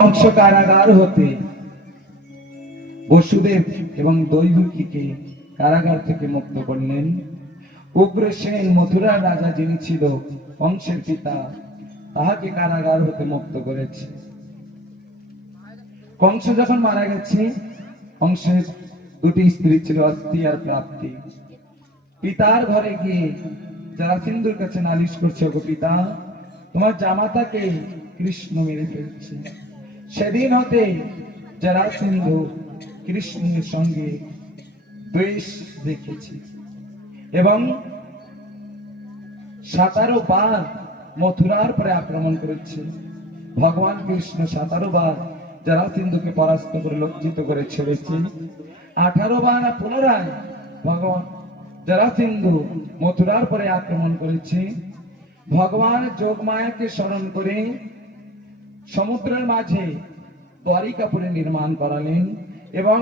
কংস কারাগার হতে বসুদেব এবং দৈবকীকে কারাগার থেকে মুক্ত করলেন। উগ্রসেন মথুরার রাজা যিনি ছিল কংসের পিতা, তাহাকে কারাগার হতে মুক্ত করেছে। কংস যখন মারা গেছে, কংসের দুটি স্ত্রী ছিল অস্থি আর প্রাপ্তি। পিতার ঘরে গিয়ে যারা সিন্ধুর কাছে নালিশ করছে, গো পিতা, তোমার জামাতাকে কৃষ্ণ মেরে ফেলছে। সেদিন হতে যারা সিন্ধু কৃষ্ণের সঙ্গে দ্বেষ দেখেছে এবং 17 বার মথুরার পরে আক্রমণ করেছে। ভগবান কৃষ্ণ 17 বার যারা সিন্ধুকে পরাস্ত করে লজ্জিত করে ছেড়েছে। 18 বার পুনরায় ভগবান যারা সিন্ধু মথুরার পরে আক্রমণ করেছে। ভগবান যোগমায়াকে স্মরণ করে সমুদ্রের মাঝে দ্বারিকাপুরী নির্মাণ করালেন এবং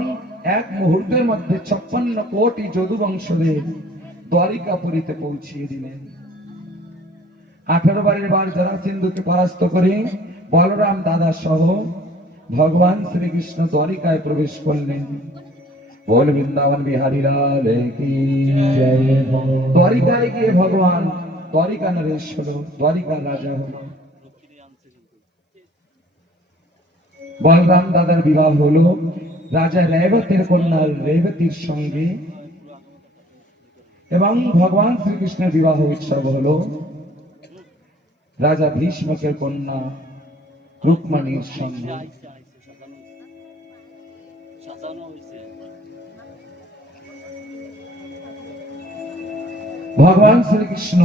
এক মুহূর্তের মধ্যে 56 কোটি যদুবংশদের দ্বারিকাপুরীতে পৌঁছিয়ে দিলেন। 18 বারের বার যারা সিন্ধুকে পরাস্ত করে বলরাম দাদা সহ ভগবান শ্রীকৃষ্ণ দ্বারিকায় প্রবেশ করলেন। বল বৃন্দাবন বিহারী লাল কি জয়। দ্বারিকায় গিয়ে ভগবান দ্বারিকা নরেশ হলো, দ্বারিকার রাজা হলো। বলরাম দাদার বিবাহ হলো রাজা রেবতের কন্যা রেবতীর সঙ্গে এবং ভগবান শ্রীকৃষ্ণের বিবাহ উৎসব হলো রাজা ভীষ্মকের কন্যা রুক্মিণীর সঙ্গে। ভগবান শ্রীকৃষ্ণ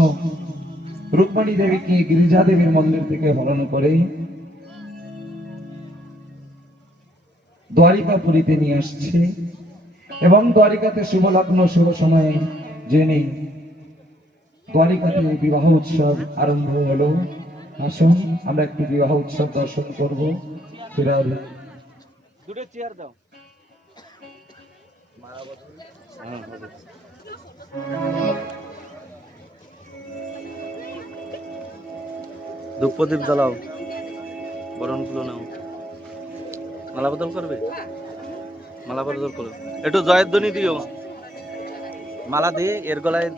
রুক্মিণী দেবীকে গিরিজা দেবীর মন্দির থেকে হরণ করে দ্বারিকাপুরীতে নিয়ে আসছে এবং দ্বারিকাতে শুভ লগ্ন শুভ সময়ে জেনে দ্বারিকাতে বিবাহ উৎসব আরম্ভ হলো। আসুন আমরা একটু বিবাহ উৎসব দর্শন করবো। ধূপ প্রদীপ জ্বালাও, বরণ ফুলো নাও, মালা বদল করবে, মালা বদল করো, একটু জয়ের ধ্বনি দিও, মালা দিয়ে এর গলায়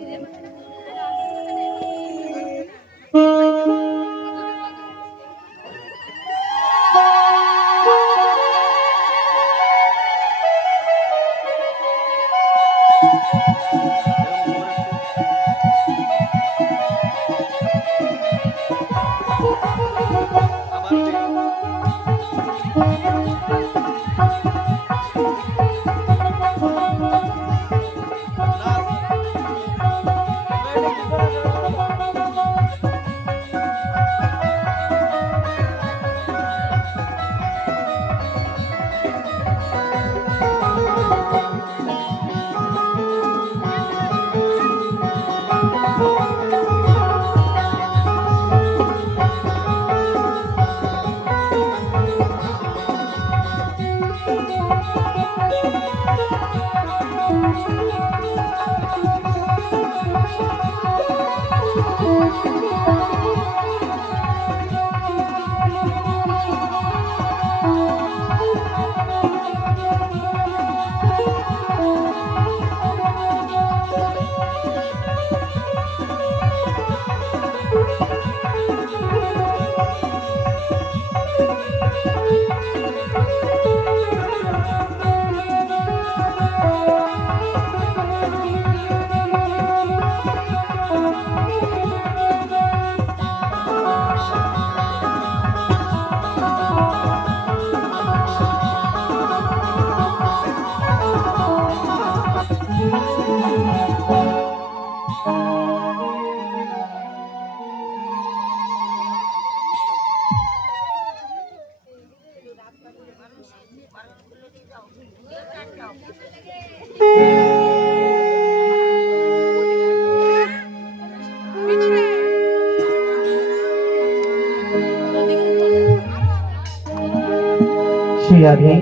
राधे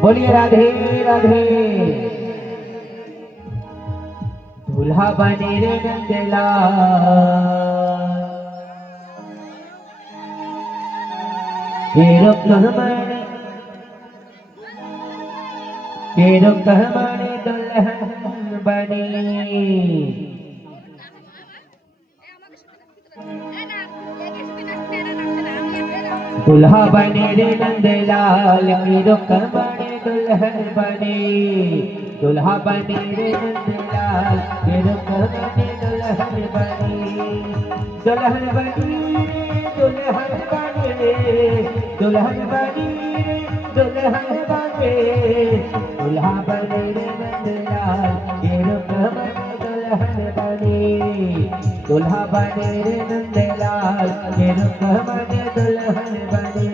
बोलिए राधे राधे। दूल्हा बने रे नंदला तेरो कहमाने दुल्हन बनी दुल्हा बने रे नंदलाल मेरो कहमाने दुल्हन बने दुल्हा बने रे नंदलाल मेरो कहमाने दुल्हन बने दुल्हन बनी दुल्हन बने दुल्हन बनी दुल्हन बने दुल्हा बने रे नंदलाल मेरो कहमाने दुल्हन बने दुल्हा बने रे नंदलाल मेरो कहमाने दुल्हन बने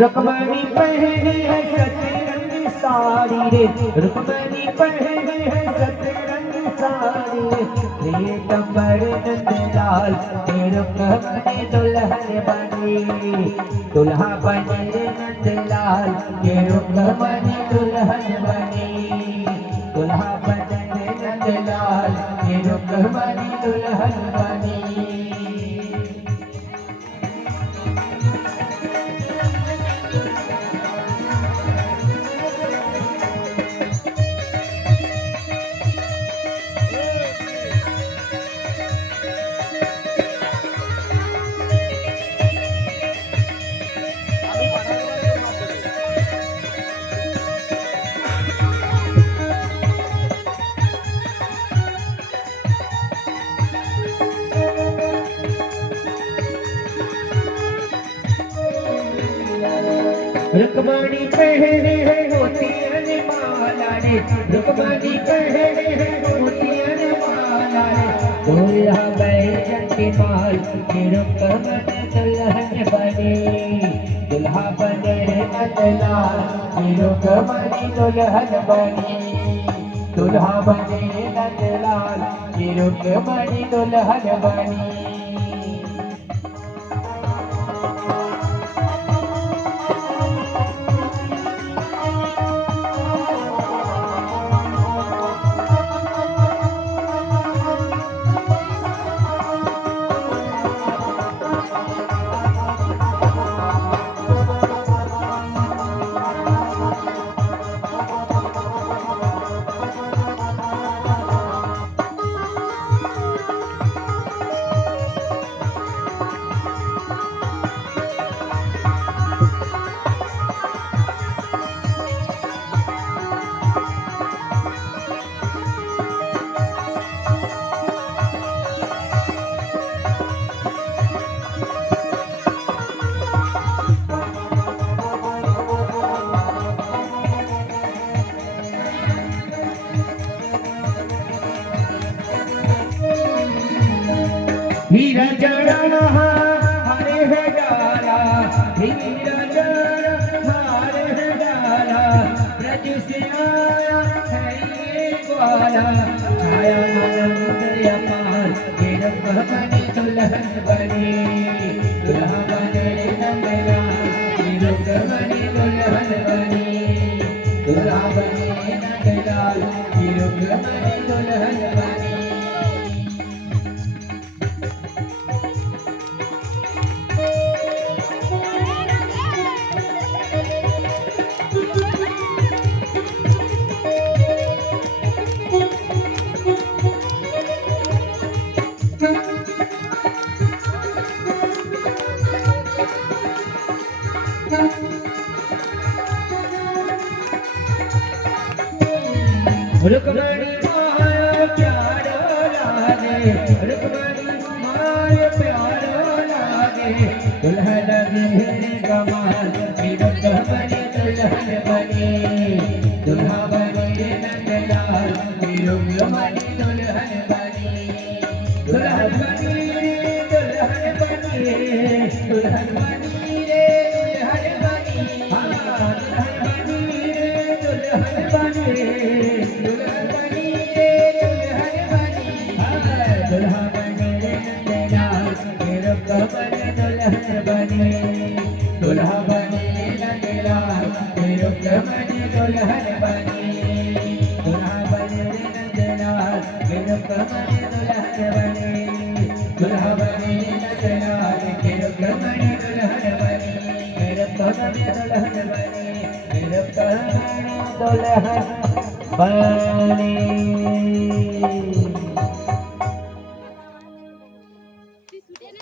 रुक्मणी पहनी है सतरंग साड़ी रे रुक्मणी पहनी है सतरंग साड़ी रे कमर नंदलाल तेरो कहमाने दुल्हन बने दुल्हा बने रे नंदलाल तेरो कहमाने दुल्हन बने दुल्हा बने रे नंदलाल तेरो कहमाने दुल्हन बने रुक्मणी पहने है मोतियन माला रे रुक्मणी पहने है मोतियन माला रे दुल्हा बैजन के माल तेरो कहमाने दुल्हन बने दुल्हा बने रे नंदलाल तेरो कहमाने दुल्हन बने दुल्हा बने रे नंदलाल तेरो कहमाने दुल्हन बने हीरा जड़ा हरे है डाला हीरा जड़ा हरे है डाला ब्रज से आया है ये ग्वाला आया नंदया पाल तेरा कहमाने दुल्हन बने दुल्हा बने नंदया तेरा कहमाने दुल्हन बने दुल्हा बने नंदया तेरा कहमाने दुल्हन बने रुक्मणी माया प्यारो लागे रुक्मणी माया प्यारो लागे दुल्हन बिहरे कमाल मेरो कहमाने दुल्हन बने दुल्हा बने नंदलाल मेरो कहमाने दुल्हन बने दुल्हन बनी रे दुल्हन बनी दुल्हन बनी रे दुल्हन बनी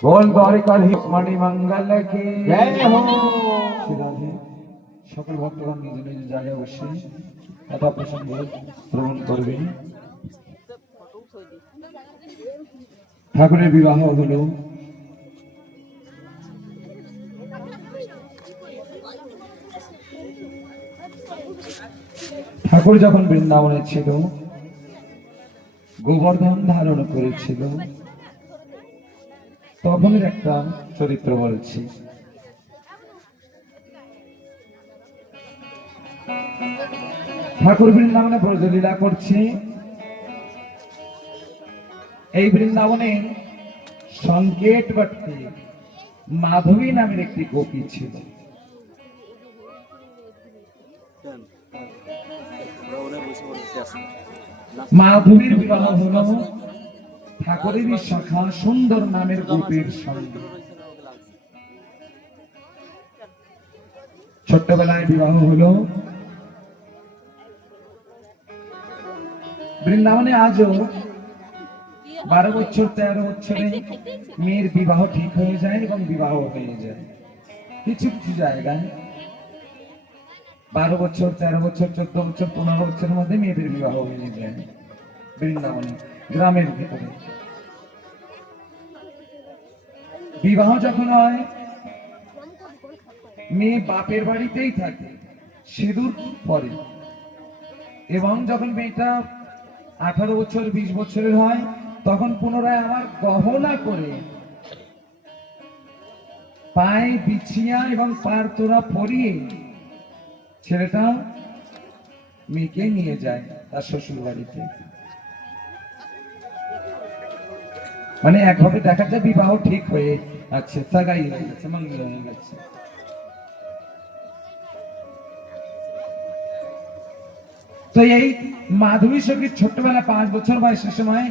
बोल द्वारिकाधीश मणि मंगल की जय हो। श्रीराधे সকল ভক্তগণ নিজ নিজ জায়গায় বসে কথা প্রসঙ্গ শ্রবণ করবেন। ঠাকুরের বিবাহ হলো ঠাকুর যখন বৃন্দাবনে ছিল, গোবর্ধন ধারণ করেছিল, তখনের একটা চরিত্র বলছি। ঠাকুর বৃন্দাবনে ব্রজলীলা করছে। এই বৃন্দাবনে সংকেতবর্তী মাধবী নামের একটি গোপী ছিল। মাধবীর বিবাহ হলো ঠাকুরেরই শাখা সুন্দর নামের গোপীর সঙ্গে। ছোট্টবেলায় বিবাহ হলো। বৃন্দাবনে আজও 12 বছর 13 বছরে মেয়ের বিবাহ ঠিক হয়ে যায় এবং বিবাহ হয়ে যায়। কিছু কিছু জায়গায় 12 বছর 13 বছর 14 বছর 15 বছরের মধ্যে মেয়েদের বিবাহ হয়ে যায় বৃন্দাবনে, গ্রামের ভিতরে। বিবাহ যখন হয়, মেয়ে বাপের বাড়িতেই থাকে, সিঁদুর পরে, এবং যখন মেয়েটা 18 বছর 20 বছরের হয়, তখন পুনরায় আবার গহনা করে পায়ে বিছিয়া এবং পার তোরা পরিয়ে ছেলেটা মেয়েকে নিয়ে যায় তার শ্বশুর বাড়িতে। মানে একভাবে দেখা যায় বিবাহ ঠিক হয়ে আছে, সাগাই হয়ে গেছে, মঙ্গল হয়ে গেছে। তো এই মাধবী সখীর ছোট্টবেলা 5 বছর বয়সের সময়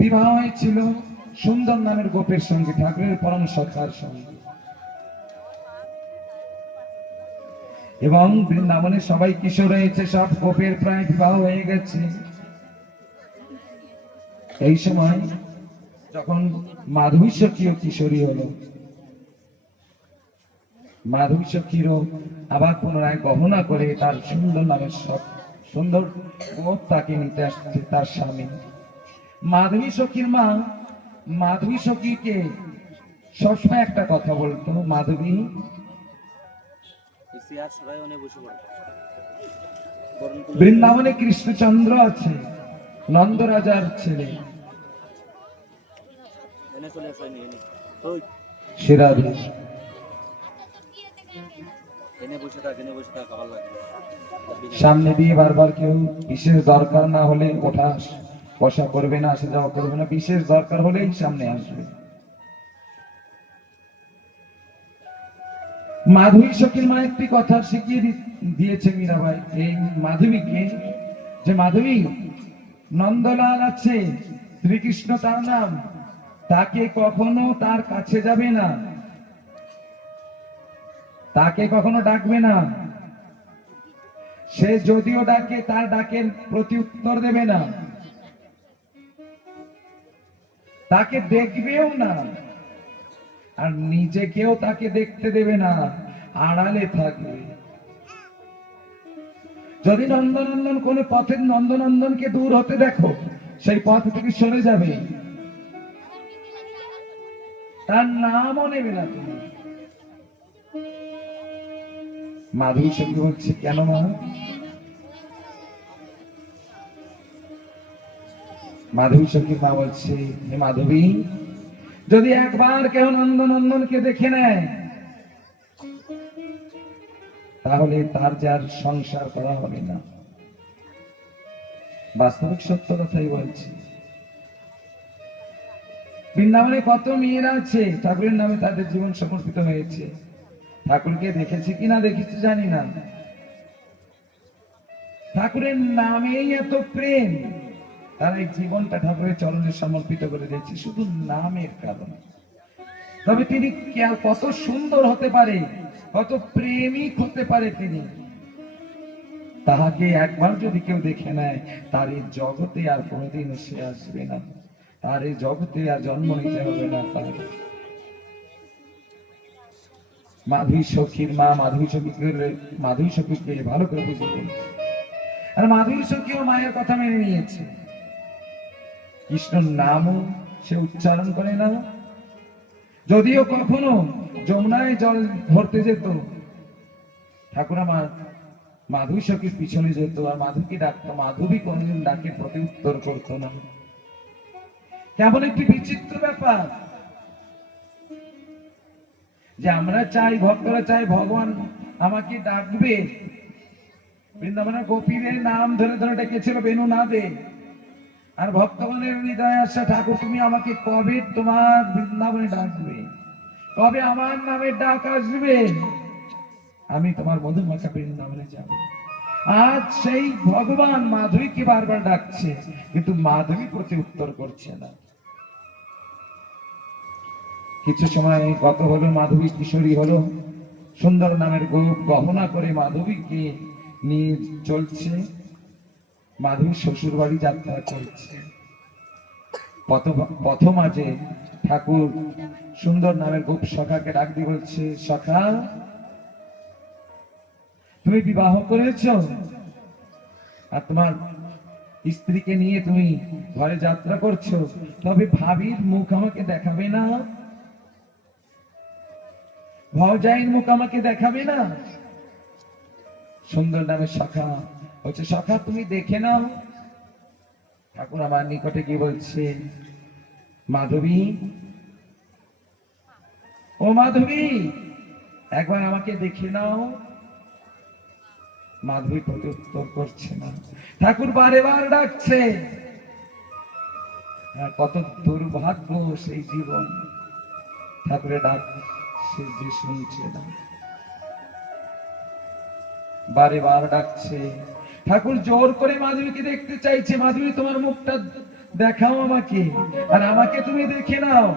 বিবাহ হয়েছিল সুন্দর নামের গোপের সঙ্গে, ঠাকুরের পরম সখার সঙ্গে। এবং বৃন্দাবনে সবাই কিশোর হয়েছে, সব গোপের প্রায় বিবাহ হয়ে গেছে। এই সময় যখন মাধবী সখীও কিশোরী হলো, মাধবী সখীরও আবার পুনরায় গহনা করে তার সুন্দর নামের সব সুন্দর গোপ তাকে নিতে আসছে তার স্বামী। মাধবী সখীর মা মাধবী সখীকে সবসময় একটা কথা বলতো, মাধবী বৃন্দাবনে কৃষ্ণচন্দ্র আছে, নন্দ রাজার ছেলে, শ্রীরাধে। সামনে দিয়ে বারবার কেউ বিশেষ দরকার না হলে ওঠা বসা করবে না, আসা যাওয়া করবে না, বিশেষ দরকার হলেই সামনে আসবে। মাধবী সখীর মা একটি কথা শিখিয়ে দিয়েছে মীরাবাই এই মাধবীকে, যে মাধবী নন্দলাল আছে, শ্রীকৃষ্ণ তার নাম, তাকে কখনো তার কাছে যাবে না, তাকে কখনো ডাকবে না, সে যদিও ডাকে তার ডাকের প্রতি উত্তর দেবে না, তাকে দেখবেও না, আর নিজেকেও তাকে দেখতে দেবে না, আড়ালে থাকবে। যদি নন্দনন্দন কোন পথের নন্দনন্দনকে দূর হতে দেখো, সেই পথ থেকে সরে যাবে, তার নামও নেবে না তুমি। মাধবী সখী বলছে, কেন মা? মাধবী সখীর মা বলছে, হে মাধবী, যদি একবার কেউ নন্দনন্দনকে দেখে নেয়, তাহলে তার যার সংসার করা হবে না। বাস্তবিক সত্য কথাই বলছি। বৃন্দাবনে কত মেয়েরা আছে ঠাকুরের নামে তাদের জীবন সমর্পিত হয়েছে, ঠাকুরকে দেখেছি কিনা দেখেছি জানি না, ঠাকুরের নামেই এত প্রেম, তারা এই জীবনটা ঠাকুরের চরণে সমর্পিত করে দিয়েছে শুধু নামের কারণে। তবে তিনি কত সুন্দর হতে পারে, কত প্রেমিক হতে পারে তিনি, তাহাকে একবার যদি কেউ দেখে নেয় তার এই জগতে আর কোনোদিন সে আসবে না, তার এই জগতে আর জন্ম নিতে হবে না। তার মাধবী সখীর মা মাধবী সখীকে ভালো করে বুঝে পেরেছে, আর মাধবী সখীও মায়ের কথা মেনে নিয়েছে। কৃষ্ণর নামও সে উচ্চারণ করে না, যদিও কখনো যমুনায় জল ভরতে যেত ঠাকুর আমার মাধবী সখীর পিছনে যেত আর মাধবীকে ডাকতো, মাধবী কোনদিন ডাকে প্রতি উত্তর করতো না। কেমন একটি বিচিত্র ব্যাপার যে আমরা চাই, ভক্তরা চাই ভগবান আমাকে ডাকবে। বৃন্দাবনের গোপীদের নাম ধরে ধরে ডেকেছিল বেনু না দে, আর ভক্তগণের হৃদয়ে আসা ঠাকুর তুমি আমাকে কবে তোমার বৃন্দাবনে ডাকবে, কবে আমার নামে ডাক আসবে, আমি তোমার মধুমাখা বৃন্দাবনে যাব। আজ সেই ভগবান মাধবীকে বারবার ডাকছে, কিন্তু মাধবী প্রতি উত্তর করছে না। কিছু সময় গত হলো, মাধবী কিশোরী হলো, সুন্দর নামের গোপ গহনা করে মাধবীকে নিয়ে চলছে, মাধবীর শ্বশুর বাড়ি যাত্রা করছে। পথ মাঝে ঠাকুর সুন্দর নামের গোপ সখাকে ডাক দিয়ে বলছে, সখা তুমি বিবাহ করেছ আর তোমার স্ত্রীকে নিয়ে তুমি ঘরে যাত্রা করছো, তবে ভাবির মুখ আমাকে দেখাবে না, ভজাইয়ের মুখ আমাকে দেখাবে না? সুন্দর নামের সখা বলছে, সখা তুমি দেখে নাও। ঠাকুর আমার নিকটে গিয়ে বলছে, মাধবী, ও মাধবী একবার আমাকে দেখে নাও। মাধবী প্রতি উত্তর করছে না। ঠাকুর বারে বার ডাকছে, কত দুর্ভাগ্য সেই জীবন, ঠাকুরের ডাক সে যে শুনছে না, বারে বার ডাকছে। ঠাকুর জোর করে মাধবীকে দেখতে চাইছে, মাধবী তোমার মুখটা দেখাও আমাকে, আর আমাকে তুমি দেখে নাও।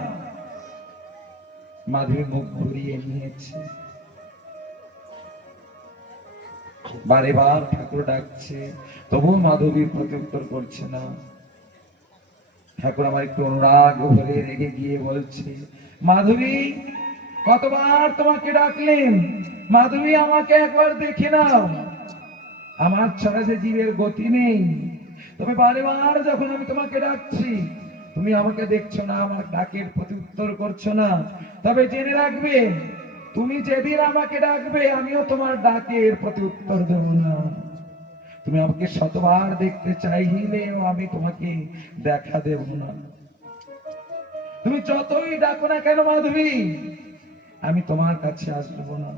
মাধবী মুখ ঘুরিয়ে নিয়েছে, বারে বার ঠাকুর ডাকছে, তবুও মাধবী প্রতি উত্তর করছে না। ঠাকুর আমার একটু অনুরাগ ভরে রেগে গিয়ে বলছে, মাধবী কতবার তোমাকে ডাকলেন, মাধবী আমাকে একবার দেখে নাও, আমার ছাড়া যে জীবের গতি নেই, তবে বারে বার যখন আমি তোমাকে ডাকছি তুমি আমাকে দেখছো না, আমার ডাকের প্রতি উত্তর করছো না, তবে জেনে রাখবে তুমি যেদিন আমাকে ডাকবে আমিও তোমার ডাকের প্রতি উত্তর দেব না। তুমি আমাকে শতবার দেখতে চাইলেও আমি তোমাকে দেখা দেব না। তুমি যতই ডাকো না কেন মাধবী, আমি তোমার কাছে আসবো না।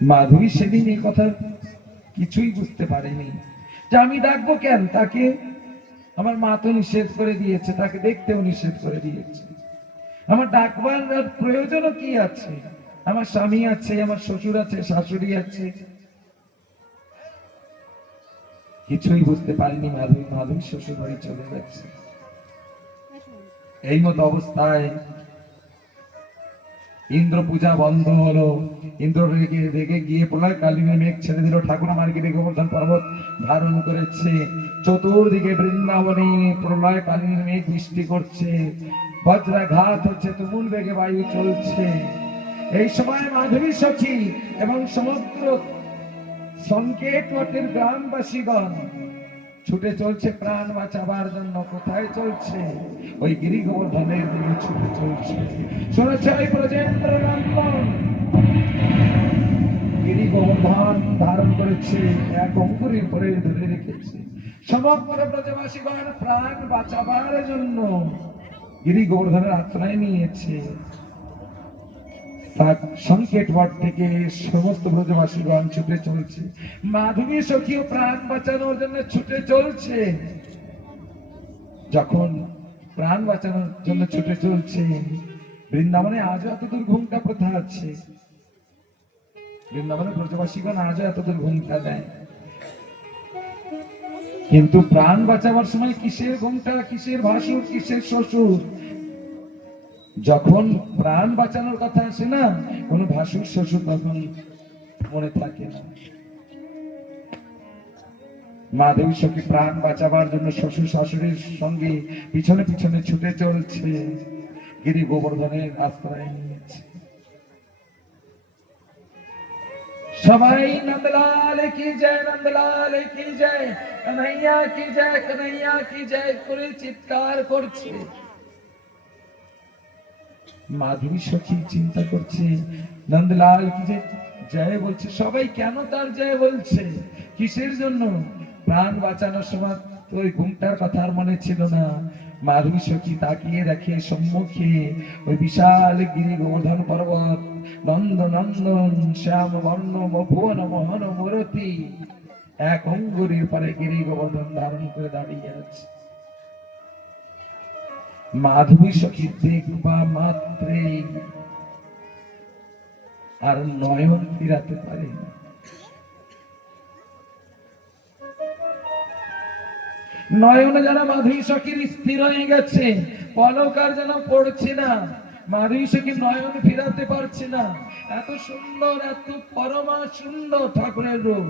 মাধবী সেদিন এই কথা কিছুই বুঝতে পারেনি, যে আমি ডাকবো কেন তাকে, আমার মা তো নিষেধ করে দিয়েছে, তাকে দেখতেও নিষেধ করে দিয়েছে, আমার ডাকবার প্রয়োজনও কি আছে, আমার স্বামী আছে, আমার শ্বশুর আছে, শাশুড়ি আছে। কিছুই বুঝতে পারেনি মাধবী, মাধবী শ্বশুর বাড়ি চলে যাচ্ছে। এই মতো অবস্থায় ইন্দ্র পূজা বন্ধ হলো, ইন্দ্র রেগে গিয়ে প্রলয় কালীন মেঘ ছেড়ে দিল। ঠাকুর আমার গিয়ে গোবর্ধন পর্বত ধারণ করেছে, চতুর্দিকে বৃন্দাবনে প্রলয় কালীন মেঘ বৃষ্টি করছে, বজ্রাঘাত হচ্ছে, তুমুল বেগে বায়ু চলছে। এই সময় মাধবী সখী এবং সমগ্র সংকেত মঠের গ্রামবাসীগণ ছুটে চলছে প্রাণ বাঁচাবার জন্য। কোথায় চলছে? ওই গিরি গোবর্ধনের দিকে ছুটে চলছে। শুনেছে ওই ব্রজেন্দ্র নন্দন গিরি গোবর্ধন ধারণ করেছে, এক অঙ্কুরের পরে ধরে রেখেছে। সমগ্র ব্রজবাসীগণ প্রাণ বাঁচাবার জন্য গিরি গোবর্ধনের আশ্রয় নিয়েছে। তার সংকেত বট থেকে সমস্ত ব্রজবাসীগণ ছুটে চলছে, মাধবী সখীও প্রাণ বাঁচানোর জন্য ছুটে চলছে। যখন প্রাণ বাঁচানোর জন্য ছুটে চলছে, বৃন্দাবনে আজও এতদূর ঘুমটা প্রথা আছে, বৃন্দাবনে ব্রজবাসীগণ আজও এতদূর ঘুমটা দেয়, কিন্তু প্রাণ বাঁচাবার সময় কিসের ঘুমটা, কিসের ভাসুর, কিসের শ্বশুর? যখন প্রাণ বাঁচানোর কথা আসে না, কোন ভাসুর শ্বশুর তখন মনে থাকে না। মাধবী সখী প্রাণ বাঁচাবার জন্য শ্বশুর শাশুড়ির সঙ্গে পিছনে পিছনে ছুটে চলছে, গিরি গোবর্ধনের আশ্রয় নিয়েছে। সবাই নন্দলাল কি জয়, নন্দলাল কি জয়, কন্হैया কি জয়, কন্হैया কি জয় করে চিৎকার করছে। মাধবী সখী চিন্তা করছে, নন্দলাল কি জয় বলছে, সবাই কেন তার জয় বলছে, কিসের জন্য? প্রাণ বাঁচানোর সময় তো ওই ঘুমটার কথা আর মনে ছিল না। মাধবী সখী তাকিয়ে দেখে সম্মুখে ওই বিশাল গিরি গোবর্ধন পর্বত, নন্দ নন্দন শ্যাম বর্ণ ভুবন মোহন মূরতি এক অঙ্গুরীর পরে গিরি গোবর্ধন ধারণ করে দাঁড়িয়ে আছে। মাধবী সখী দেখবা মাত্রে আর নয়ন ফিরাতে পারে না। নয়নে যেন মাধবী সখীর স্থির হয়ে গেছে, পলক আর যেন পড়ছে না, মাধবী সখী নয়ন ফিরাতে পারছে না। এত সুন্দর, এত পরমা সুন্দর ঠাকুরের রূপ।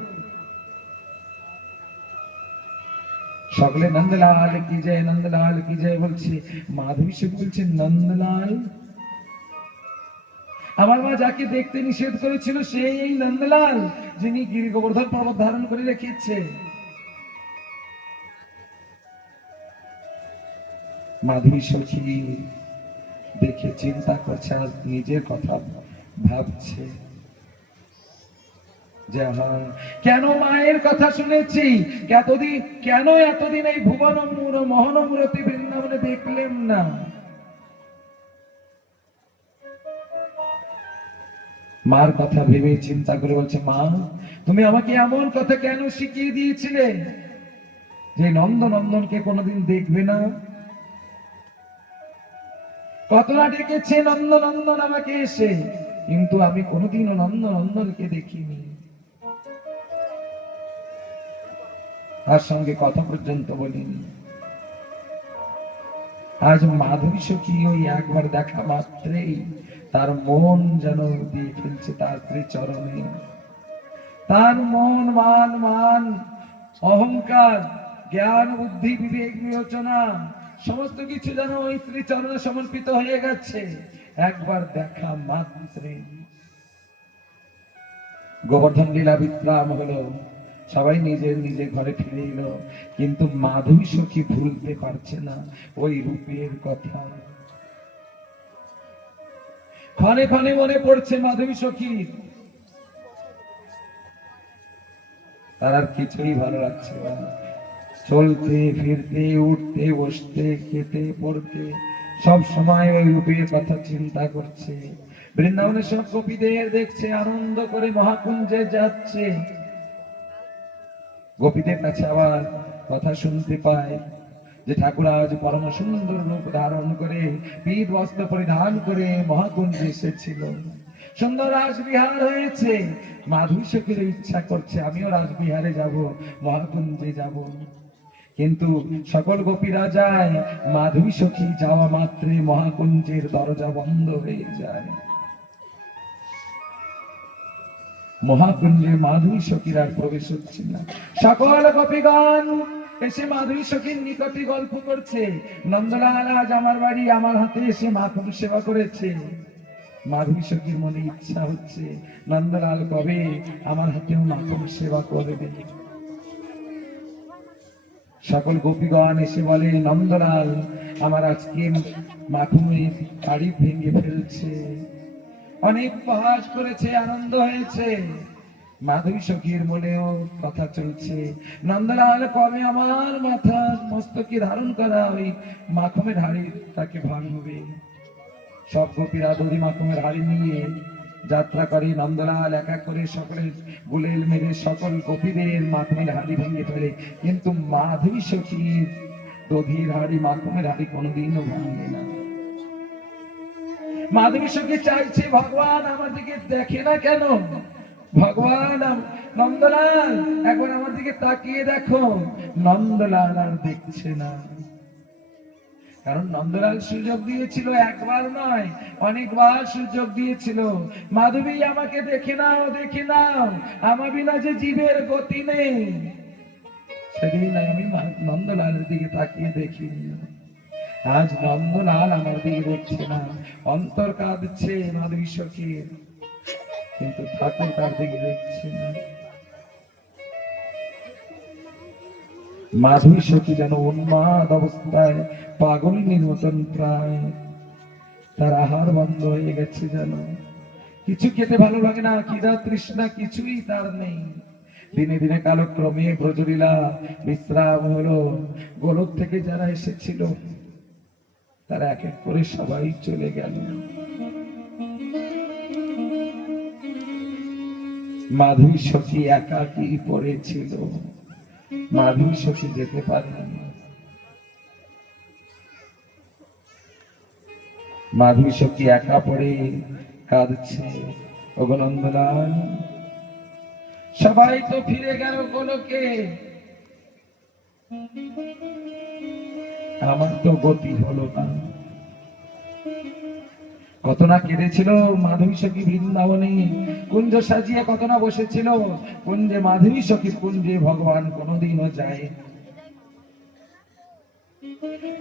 সকলে নন্দলাল কি জয়, নন্দলাল কি জয় বলছে। মাধবী সখী বলছে, নন্দলাল, আমার মা যাকে দেখতে নিষেধ করেছিল সেই এই নন্দলাল, যিনি গিরি গোবর্ধন পর্বত ধারণ করে রেখেছে। মাধবী সখী দেখে চিন্তা করছে, আজ নিজের কথা ভাবছে যে কেন মায়ের কথা শুনেছি, কেন এতদিন এই ভুবন মোহন মূরতি বৃন্দাবনে দেখলেন না। মার কথা ভেবে চিন্তা করে বলছে, মা তুমি আমাকে এমন কথা কেন শিখিয়ে দিয়েছিলে যে নন্দ নন্দনকে কোনোদিন দেখবে না? কতটা ডেকেছে নন্দ নন্দন আমাকে এসে, কিন্তু আমি কোনোদিনও নন্দ নন্দনকে দেখিনি, তার সঙ্গে কথা পর্যন্ত বলিনি। আজ মাধবী সখী ওই একবার দেখা মাত্রেই তার মন যেন দিয়ে ফেলছে তার শ্রীচরণে। তার মন, মান অহংকার, জ্ঞান বুদ্ধি বিবেক বিবেচনা সমস্ত কিছু যেন ওই শ্রীচরণে সমর্পিত হয়ে গেছে একবার দেখা মাত্রে। গোবর্ধন লীলা বিশ্রাম হলো, সবাই নিজের নিজের ঘরে ফিরে এলো, কিন্তু মাধবী সখী ভুলতে পারছে না ওই রূপের কথা। ক্ষণে ক্ষণে মনে পড়ছে মাধবী সখীর, তার আর কিছুই ভালো লাগছে না। চলতে ফিরতে, উঠতে বসতে, খেতে পড়তে সব সময় ওই রূপের কথা চিন্তা করছে। বৃন্দাবনের সব গোপীদের দেখছে আনন্দ করে মহাকুঞ্জে যাচ্ছে, গোপীদের কাছে আবার কথা শুনতে পায় যে ঠাকুর আজ পরম সুন্দর রূপ ধারণ করে পীত বস্ত্র পরিধান করে মহাকুঞ্জে এসেছিল, সুন্দর রাসবিহার হয়েছে। মাধবী সখীর ইচ্ছা করছে আমিও রাসবিহারে যাব, মহাকুঞ্জে যাব, কিন্তু সকল গোপীরা যায়, মাধবী সখী যাওয়া মাত্রে মহাকুঞ্জের দরজা বন্ধ হয়ে যায়। মহাকুঞ্জে মাধবী সখীর আর প্রবেশ হচ্ছে না। সকল গোপীগণ এসে মাধবী সখীর নিকটে গল্প করছে, নন্দলাল আজ আমার বাড়ি আমার হাতে এসে মাখন সেবা করেছে। মাধবী সখীর মনে ইচ্ছা হচ্ছে নন্দলাল কবে আমার হাতেও মাখন সেবা করবে। সকল গোপীগণ এসে বলে, নন্দলাল আমার আজকে মাখনের বাড়ি ভেঙে ফেলছে, অনেক উপহাস করেছে, আনন্দ হয়েছে। মাধবী সখীর মনেও কথা চলছে, নন্দলাল কবে আমার মাথা মস্তকে ধারণ করা ওই মাখনের হাড়ি তাকে ভাঙবে। সব গোপীরা দড়ি মাখনের হাড়ি নিয়ে যাত্রাকারী নন্দলাল একা করে সকলের গুলেল মেরে সকল গোপীদের মাথনের হাড়ি ভেঙে ফেলে, কিন্তু মাধবী সখীর দধির হাড়ি মাথনের হাড়ি কোনোদিনও ভাঙে না। মাধবী সখী চাইছে ভগবান আমার দিকে দেখে না কেন? ভগবান নন্দলাল একবার আমার দিকে তাকিয়ে দেখো। নন্দলাল আর দেখছে না, কারণ নন্দলাল সুযোগ দিয়েছিল, একবার নয় অনেকবার সুযোগ দিয়েছিল। মাধবী আমাকে দেখে নাও, দেখে নাও, আমার বিনা যে জীবের গতি নেই। সেদিন আমি নন্দলালের দিকে তাকিয়ে দেখিনি। আজ নন্দলাল আমার দিকে দেখছে না, অন্তর কাঁদছে মাধবী সখীর, কিন্তু ঠাকুর তার দিকে দেখছে না। মাধবী সখী যেন উন্মাদ অবস্থায় পাগলিনীর মতন প্রায়, তার আহার বন্ধ হয়ে গেছে, যেন কিছু খেতে ভালো লাগে না, খিদা তৃষ্ণা কিছুই তার নেই। দিনে দিনে কালক্রমে ব্রজলীলা বিশ্রাম হলো। গোলক থেকে যারা এসেছিল তারা এক এক করে সবাই চলে গেল। মাধবী সখী একাকী পড়েছিল, মাধবী সখী যেতে পারেনি। মাধবী সখী একা পড়ে কাঁদছে। ওগো নন্দলাল, সবাই তো ফিরে গেল গোলকে, আমার তো গতি হলো না। কত না কেঁদেছিল মাধবী সখী বৃন্দাবনে, কুঞ্জ সাজিয়ে কত না বসেছিল কুঞ্জে। মাধবী সখী কুঞ্জে ভগবান কোনোদিনও যায়।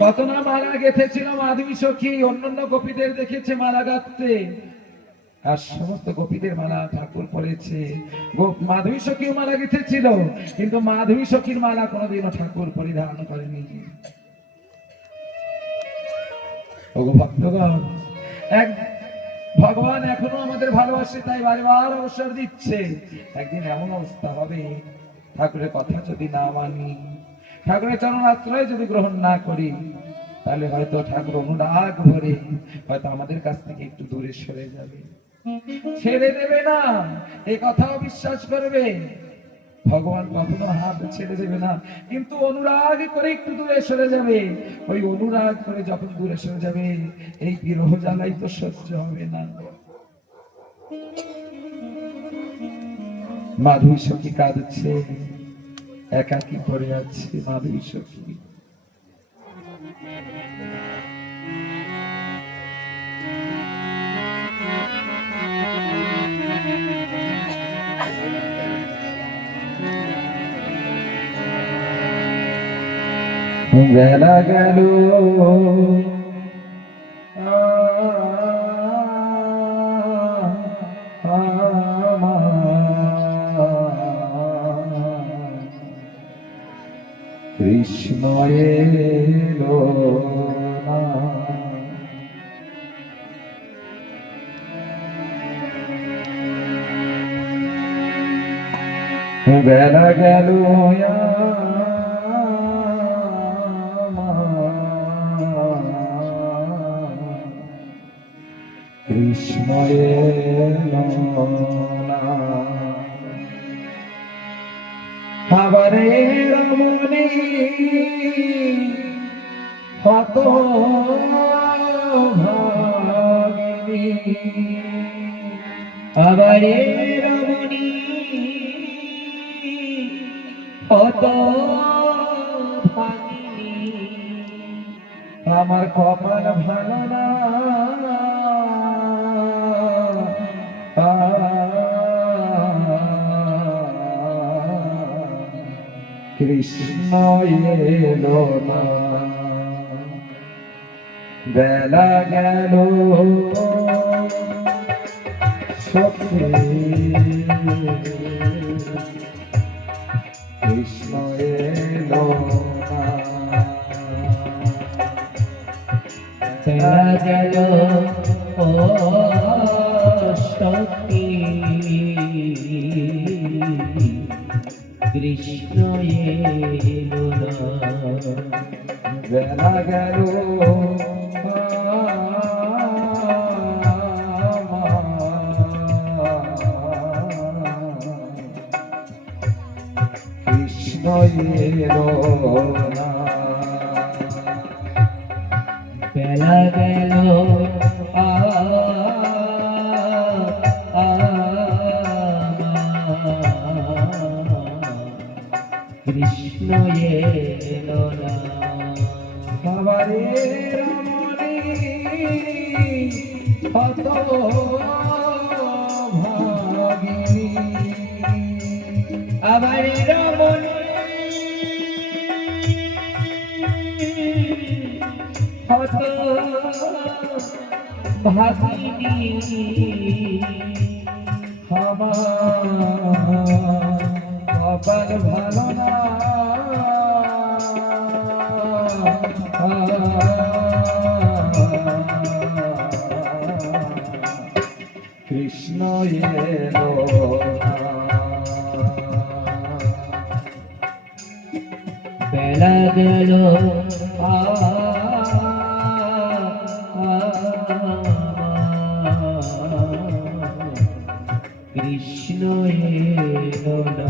কত না মালা গেঁথেছিল মাধবী সখী, অন্যান্য গোপীদের দেখেছে মালা গাঁথতে, আর সমস্ত গোপীদের মালা ঠাকুর পরেছে। মাধবী সখীও মালা গেঁথেছিল, কিন্তু মাধবী সখীর মালা কোনোদিনও ঠাকুর পরিধান করেনি। ওগো ভক্তগণ, এক ভগবান এখনো আমাদের ভালোবাসে, তাই বারবার অবসর দিচ্ছে। একদিন এমন অবস্থা হবে, ঠাকুরের কথা যদি না মানি, ঠাকুরের চরণ আশ্রয় যদি গ্রহণ না করি, তাহলে হয়তো ঠাকুর অনুরাগ ভরে হয়তো আমাদের কাছ থেকে একটু দূরে সরে যাবে, ছেড়ে দেবে না। এই কথাও বিশ্বাস করবে, ভগবান কখনো হাত ছেড়ে দেবে না, কিন্তু অনুরাগ করে একটু দূরে সরে যাবে। ওই অনুরাগ করে যখন দূরে সরে যাবে, এই বিরহ জ্বালাই তো সহ্য হবে না। মাধবী সখী কাঁদছে, একাকী পড়ে আছে মাধবী সখী। বেলা গেল কৃষ্ণ এলো না। বেলা গেল কৃষ্ণ এলো না। আবারে রমণী হত ভাগিনী, আবারে রমণী হত ভাগিনী, আমার কপাল ভালো না, কৃষ্ণ এলো না। বেলা গেল সখী, কৃষ্ণ এলো না। বেলা গেল ও সখী, কৃষ্ণ এলো না। বেলা গেল এলো না। বেলা গেল কৃষ্ণ এলো না। বাবারে রমণী হত ভাগিনী, আবার রমণী হত ভাগিনী আমার কপাল ভালো না। কৃষ্ণ এলো না। বেলা গেল কৃষ্ণ এলো না।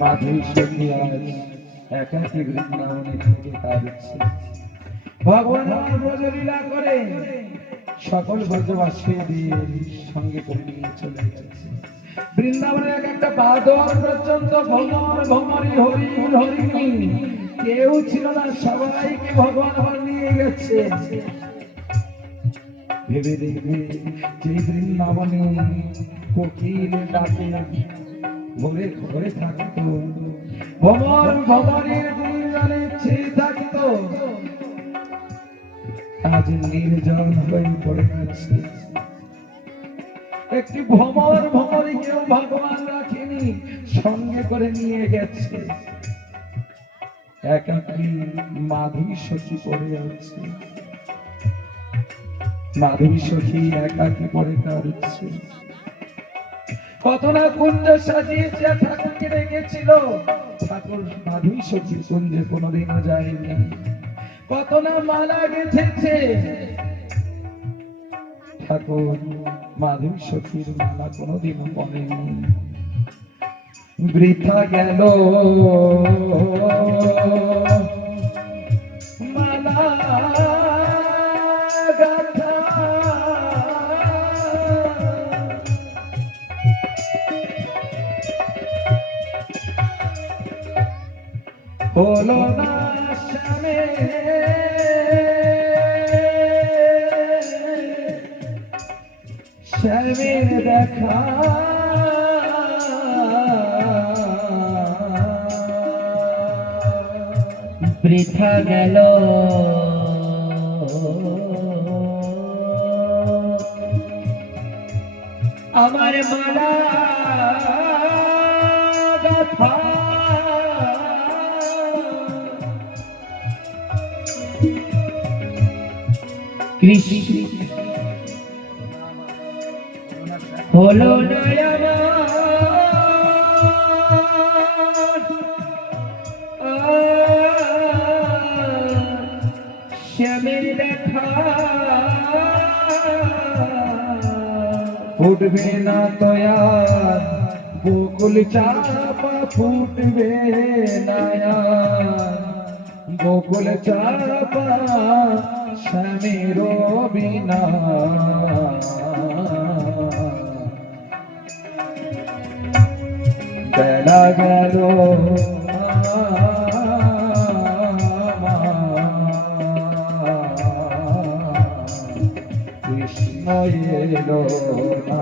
মাধুরী সখী আজ একাকী বৃন্দাবনে থেকে কাঁদছে। ভগবান আমার ব্রজলীলা করে সকল ব্রজবাসীদের সঙ্গে করে নিয়ে চলে এসেছে। বৃন্দাবনের এক একটা বাদর পর্যন্ত ভ্রমর ভ্রমরি হরিণ হরিণী কেউ ছিল না, সবাইকে ভগবান আমার নিয়ে গেছে। ভেবে দেখবে যে বৃন্দাবনে কোকিল ডাকে ভোরে ঘরে থাকতো, ভ্রমর ভ্রমরের গুঞ্জনে ছেয়ে থাকতো, আজ নির্জন হয়ে পড়ে আছে। একটি ভ্রমর ভ্রমরি কেউ ভগবান রাখেনি, সঙ্গে করে নিয়ে গেছে। একাকী মাধুরী সখী পড়ে আছে, মাধুরী সখী একাকী পড়ে কাঁদছে। কত না কুঞ্জ সাজিয়েছে, ঠাকুরকে রেখেছিল, ঠাকুর মাধুরী সখীর কুঞ্জে কোনোদিনও যায়নি। কত না মালা গেঁথেছে, ঠাকুর মাধুরী সখীর মালা কোনোদিনও পড়েনি। বৃথা গেল মালা গাঁথা, হলো না শ্যামে শ্যামের দেখা, বৃথা গেল আমার মালা গাঁথা। কৃষ্ণ হলো না শ্যামের দেখা, ফুটবে না তয়ার বকুল চাপা, ফুটবে না আর বকুল চাপা শ্যামের বিনা। বেলা গেল কৃষ্ণ এলো না।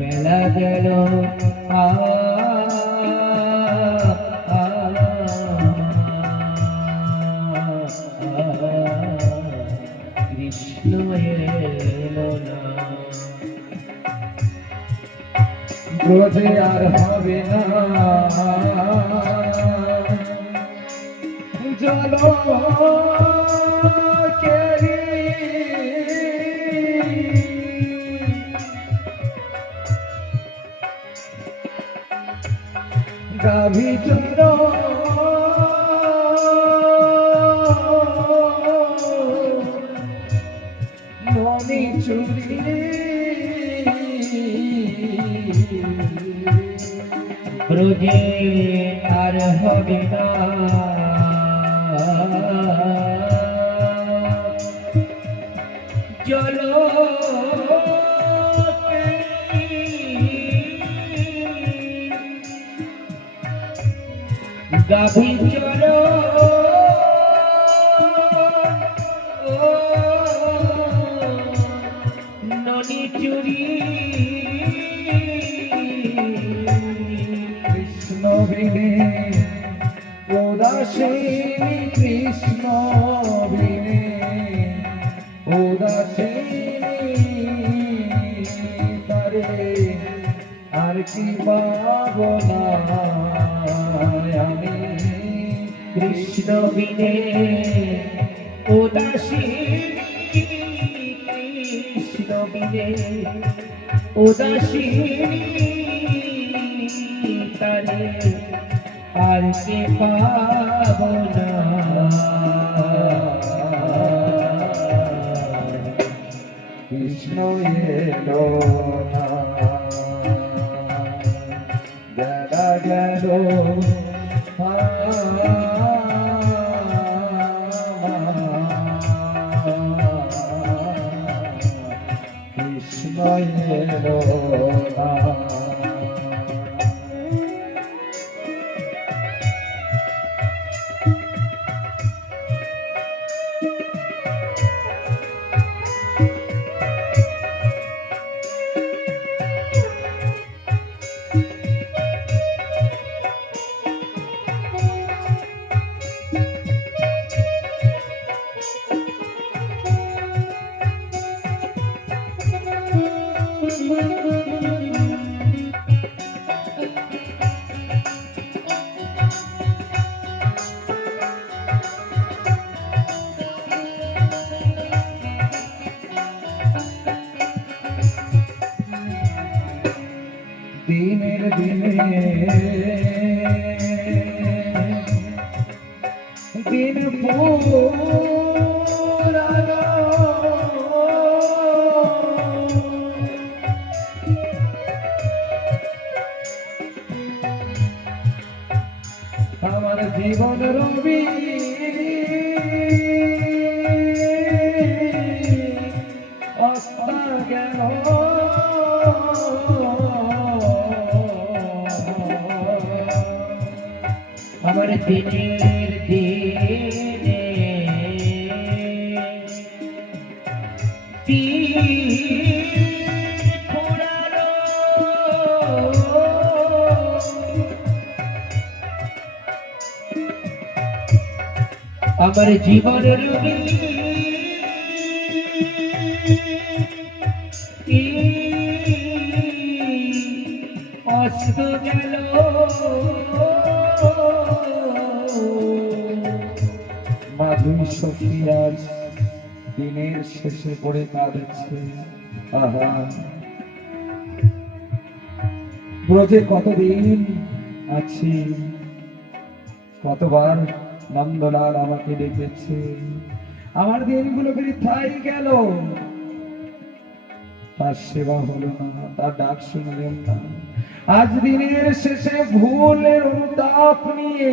বেলা গেল আ আ, কৃষ্ণ এলো না। ব্রজে আর হবে না জল কেরি গাভী চন্দ্র ননি চুরি ব্রজে আর হবে না চলো গাভী চলো ননি চুরি কৃষ্ণ বিনে উদাসীনী কৃষ্ণ বিনে উদাসীনী তারে আর কি পাবো না আমি কৃষ্ণ বিনে উদাসী কৃষ্ণ বিনে উদাসী তারে আর কে পাব না কৃষ্ণ এলো না বেলা গেল কৃষ্ণ এলো না দিনের দিনে দিন পুরানো আমার জীবন রবি অস্তা গেল আমার দিনের দিনে ফুরালো আমার জীবন রবি অস্ত গেল মাধুরী সখী আজ দিনের শেষে পড়ে কাঁদছে আহা ব্রজে কতদিন আছি কতবার নন্দলাল আমাকে ডেকেছে আমার দিনগুলো বৃথাই গেল তার সেবা হলো না তার ডাক শুনলেন না আজ দিনের শেষে ভুলের অনুতাপ নিয়ে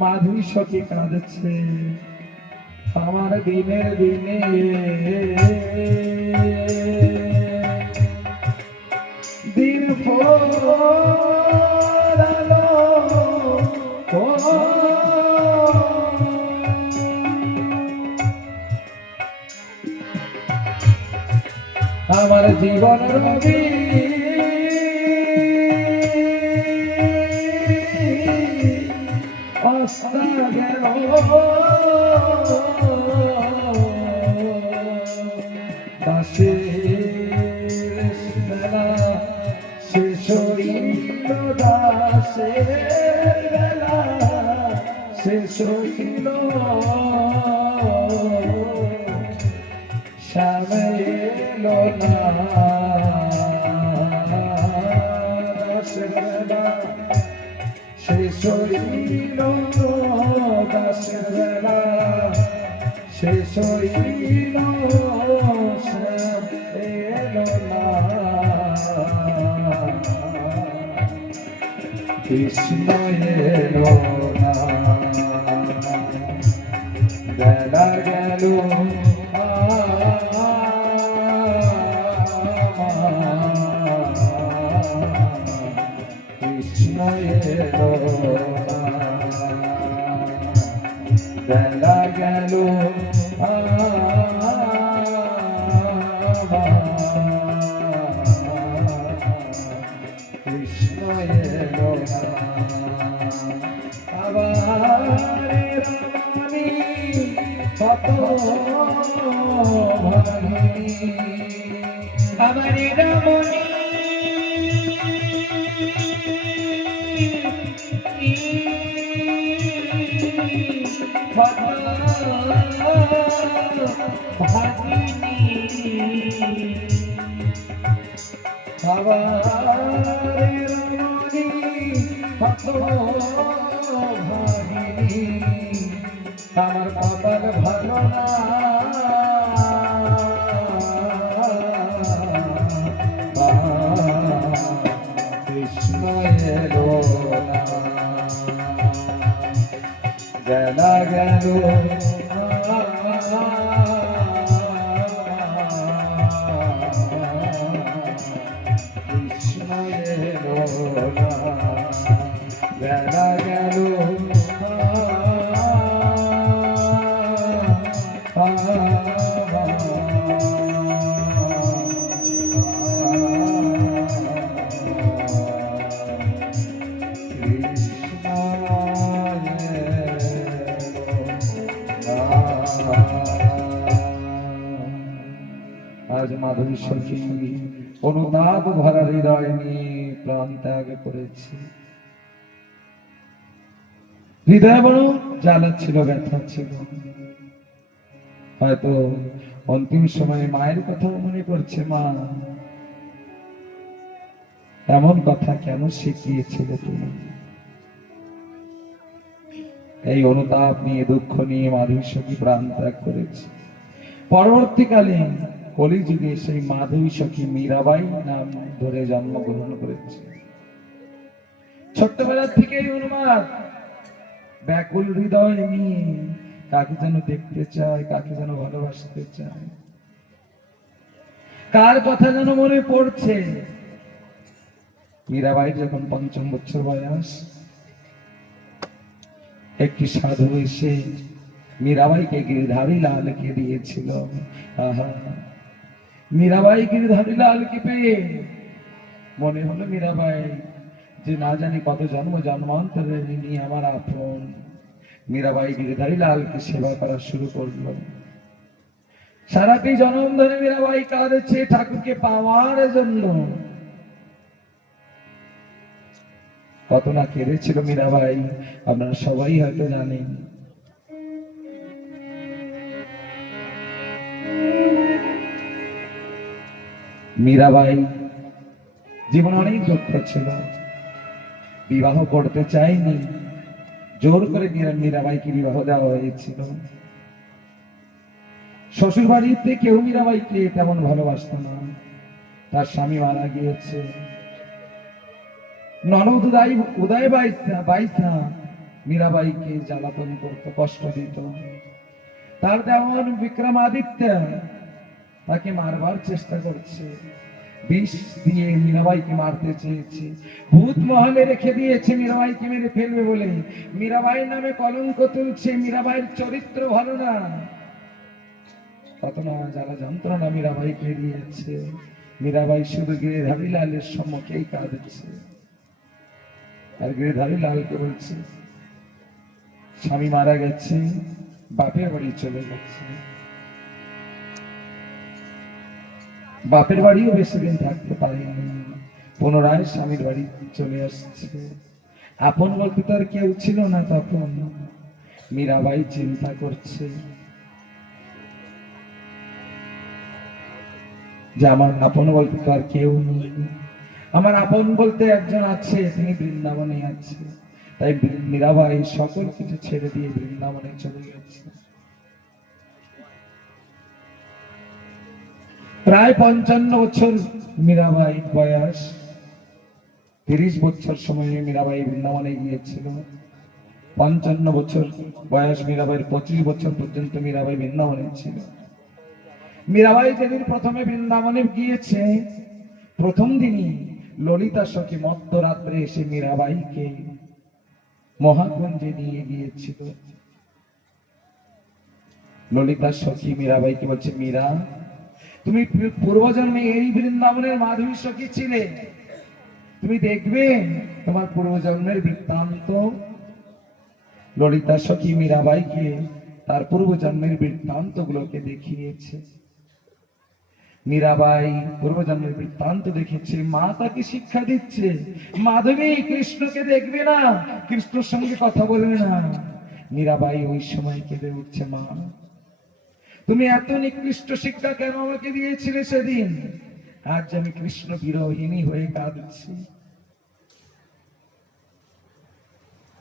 মাধুরী সখী কাঁদছে আমার দিনের দিনে দিন ফোরালো আমার জীবন রবি দাসের বেলা শেষ হইল, দাসের বেলা শেষ হইল, শ্যাম এলো না। দাসের বেলা শেষ হইল, দাসের বেলা শেষ হইল, শ্যাম এলো না। কৃষ্ণ এলো না, বেলা গেল কৃষ্ণ এলো না, বেলা গেল কৃষ্ণ এলো না। আবার রমণী কত ভাগিনী, আমার রমণী আবার রমণী কত ভাগিনী, আমার কপাল ভালো না। কৃষ্ণ এলো না, বেলা গেল কৃষ্ণ এলো না, বেলা গেল আজ মাধবী সখী অনুতাপ ভরা হৃদয় নিয়ে প্রাণ ত্যাগ করেছে। হৃদয় বড় জ্বালা ছিল, ব্যথা ছিল। হয়তো অন্তিম সময়ে মায়ের কথা মনে পড়ছে। মা, এমন কথা কেন শিখিয়েছিলে তুমি? এই অনুতাপ নিয়ে, দুঃখ নিয়ে মাধবী সখী প্রাণ ত্যাগ করেছে। পরবর্তীকালে কলিযুগে সেই মাধবী সখী মীরাবাই নাম ধরে জন্মগ্রহণ করেছে। ছোট্টবেলা থেকেই উন্মাদ, ব্যাকুল হৃদয় নিয়ে কাকে যেন দেখতে চায়, কাকে যেন ভালোবাসতে চায়, কার কথা যেন মনে পড়ছে। মীরাবাই যখন ৫ম বছর বয়স, একটি সাধু এসে মীরাবাইকে গিরিধারী লালকে দিয়েছিল। আহা, মীরাবাই গিরিধারী লালকে পেয়ে মনে হলো মীরাবাই যে না জানি কত জন্ম জন্মান্তরে ইনি আমার আপন। মীরাবাই গিরিধারী লালকে সেবা করা শুরু করলো। সারাটি জন্ম ধরে মীরাবাই কাঁদছে ঠাকুরকে পাওয়ার জন্য। কত না কেঁদেছিল মীরাবাই, আপনারা সবাই হয়তো জানেন। মীরাবাই জীবনে অনেক দুঃখ ছিল, বিবাহ করতে চাইনি, জোর করে মীরাবাইকে বিবাহ দেওয়া হয়েছিল। শ্বশুর বাড়িতে কেউ মীরাবাইকে তেমন ভালোবাসত না, তার স্বামী মারা গিয়েছে। ননদ উদয় বাইসা মীরাবাইকে জ্বালাতন করত, কষ্ট দিত। তার দেওয়ান বিক্রমাদিত্য তাকে মারবার চেষ্টা করছে, বিষ দিয়ে মীরাবাইকে মারতে চেয়েছে। ভূত মহলে রেখে দিয়েছে মীরাবাইকে মেরে ফেলবে বলে। মীরাবাই নামে কলঙ্ক তুলছে, মীরাবাইয়ের চরিত্র ভালো না। কত না জ্বালা যন্ত্রণা মীরাবাইকে দিয়েছে। মীরাবাই শুধু গিরিধারী লালের সম্মুখেই কাঁদছে, আর গিরিধারী লালকে বলছে স্বামী মারা গেছে, বাপের বাড়ি চলে গেছে। বাপের বাড়িও বেশি দিন থাকতে পারেনি, পুনরায় স্বামীর বাড়ি চলে আসছে। আপন বলতে তার কেউ ছিল না তখন। মীরাবাই চিন্তা করছে যে আমার আপন বলতে তো আর কেউ নেই, আমার আপন বলতে একজন আছে, তিনি বৃন্দাবনে আছে। তাই মীরাবাই সকল কিছু ছেড়ে দিয়ে বৃন্দাবনে চলে গেছে। প্রায় 55 বছর মীরাবাই বয়স। 30 বছর সময়ে মীরাবাই বৃন্দাবনে গিয়েছিল। 55 বছর বয়স মীরাবাইয়ের, 25 বছর পর্যন্ত মীরাবাই বৃন্দাবনে ছিল। মীরাবাই যেদিন প্রথমে বৃন্দাবনে গিয়েছে, প্রথম দিনই ললিতা সখী মধ্যরাত্রে এসে মীরাবাইকে মহাকুঞ্জে নিয়ে গিয়েছিল। ললিতা সখী মীরাবাইকে বলছে, মীরা, তুমি পূর্বজন্মে এই বৃন্দাবনের মাধবী সখী ছিলে, তুমি দেখবে তোমার পূর্বজন্মের বৃত্তান্ত। ললিতা সখী মীরাবাইকে তার পূর্বজন্মের বৃত্তান্ত গুলোকে দেখিয়েছে। মীরাবাই পূর্বজন্মের বৃত্তান্ত দেখেছে, মা তাকে শিক্ষা দিচ্ছে, মাধবী কৃষ্ণকে দেখবে না, কৃষ্ণের সঙ্গে কথা বলবে না। মীরাবাই ওই সময় কেঁদে উঠছে, মা তুমি এত নিকৃষ্ট শিক্ষা কেন আমাকে দিয়েছিলে সেদিন? আজ আমি কৃষ্ণ বিরোহিনী হয়ে কাঁদছি।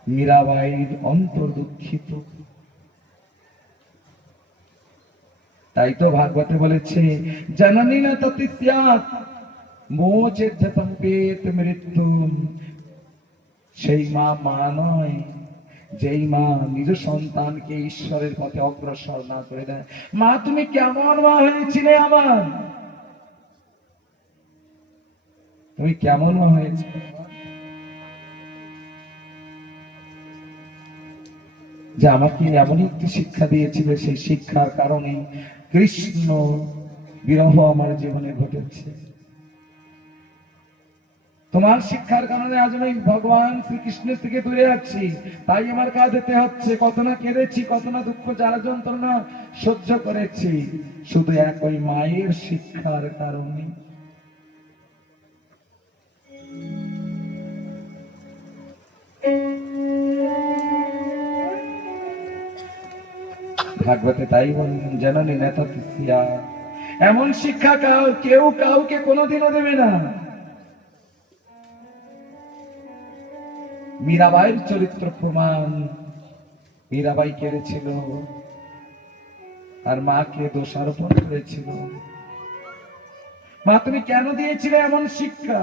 মীরাবাইর অন্তর দুঃখিত। তাই তো ভাগবতে বলেছে, জননী না ততি স্যাৎ মোচেদ্ধতম পেত মৃত্যু। সেই মা মা নয়, যেই মা নিজ সন্তানকে ঈশ্বরের পথে অগ্রসর না করে দেয়। মা তুমি কেমন মা হয়েছিলে আমার? তুমি কেমন মা হয়েছিলে? যে আমাকে এমন একটি শিক্ষা দিয়েছিল, সেই শিক্ষার কারণে কৃষ্ণ বিরহ আমার জীবনে ঘটেছে। তোমার শিক্ষার কারণে আজ আমি ভগবান শ্রীকৃষ্ণের থেকে দূরে আছি, তাই আমার কাঁদতে হচ্ছে। কত না কেঁদেছি, কত না দুঃখ জ্বালা যন্ত্রণা সহ্য করেছি, শুধু একই মায়ের শিক্ষার কারণে। ভাগবতে তাই বললেন, জননী নেতা তিসিয়া, এমন শিক্ষা কেউ কাউকে কোনোদিনও দেবে না। মীরাবাইয়ের চরিত্র প্রমাণ। মীরাবাই কেড়েছিল আর মাকে দোষারোপণ করেছিল। মা তুমি কেন দিয়েছিলে এমন শিক্ষা?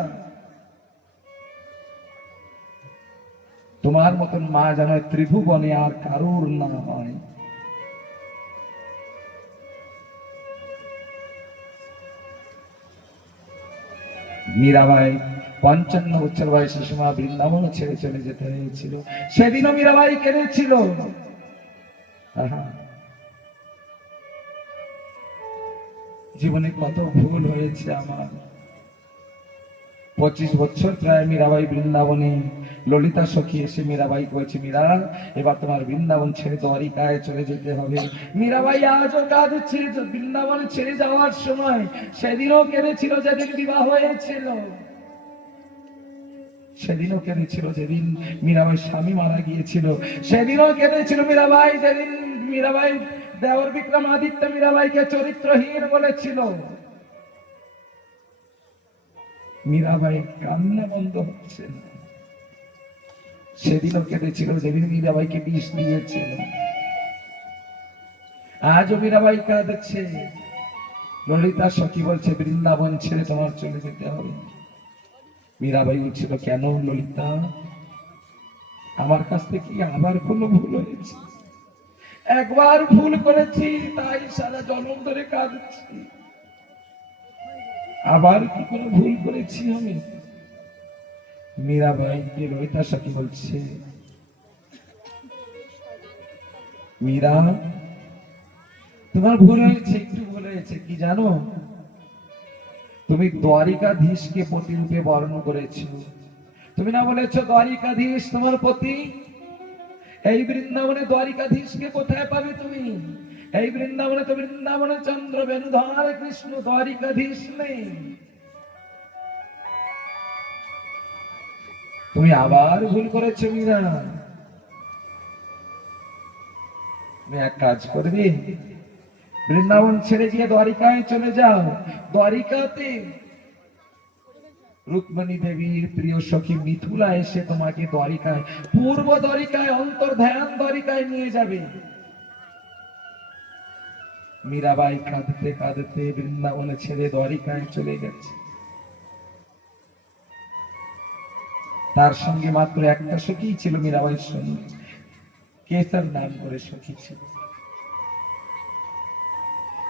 তোমার মতন মা যেন ত্রিভুবনে আর কারুর না হয়। মীরাবাই 55 বছর বয়সে সময় বৃন্দাবন ছেড়ে চলে যেতে হয়েছিল। সেদিনও মীরাবাই কেঁদেছিল। জীবনে কত ভুল হয়েছে আমার। 25 বছর প্রায় মীরাবাই বৃন্দাবনে। ললিতা সখী এসে মীরাবাই কয়েছে, মীরা এবার তোমার বৃন্দাবন ছেড়ে দ্বারিকায় চলে যেতে হবে। মীরাবাই আজও কাঁদছে, বৃন্দাবন ছেড়ে যাওয়ার সময়। সেদিনও কেঁদেছিল যেদিন বিবাহ হয়েছিল, সেদিনও কেঁদেছিল যেদিন মীরাবাই স্বামী মারা গিয়েছিল, সেদিনও কেঁদেছিল মীরাবাই যেদিন মীরাবাই দেওর বিক্রমাদিত্য মীরাবাইকে চরিত্রহীন বলেছিল। মীরাবাই কান্না বন্ধ হচ্ছে না। সেদিনও কেঁদেছিল যেদিন মীরাবাইকে বিষ দিয়েছিল। আজও মীরাবাই কাঁদছে। ললিতা সখী বলছে, বৃন্দাবন ছেড়ে তোমার চলে যেতে হবে। মীরাবাই বলছিল, কেন ললিতা, আমার কাছ থেকে আবার কোনো ভুল হয়েছে? একবার ভুল করেছি, তাই সারা জন্ম ধরে কাঁদছি। আবার কি কোনো ভুল করেছি আমি? মীরাবাইকে ললিতা সখী বলছে, মীরা তোমার ভুল হয়েছে, একটু ভুল হয়েছে। কি জানো, তুমি দ্বারিকাধীশকে পতিরূপে বরণ করেছো। তুমি না বলেছো দ্বারিকাধীশ তোমার পতি? এই বৃন্দাবনে দ্বারিকাধীশকে কোথায় পাবে তুমি? এই বৃন্দাবনে তো বৃন্দাবনে চন্দ্র বেণুধর কৃষ্ণ দ্বারিকাধীশ নেই। তুমি আবার ভুল করেছো মীরা। তুমি এক কাজ করবে, বৃন্দাবন ছেড়ে গিয়ে দ্বারিকায় চলে যাও। দ্বারিকাতে রুক্মিণী দেবীর প্রিয় সখী মিথুলা এসে তোমাকে দ্বারিকায়, পূর্ব দ্বারিকায়, অন্তর্ধান দ্বারিকায় নিয়ে যাবে। মীরাবাই কাঁদতে কাঁদতে বৃন্দাবনে ছেড়ে দ্বারিকায় চলে গেছে। তার সঙ্গে মাত্র একটা সখী ছিল মীরাবাইয়ের সঙ্গে, কেসার নাম করে সখী ছিল।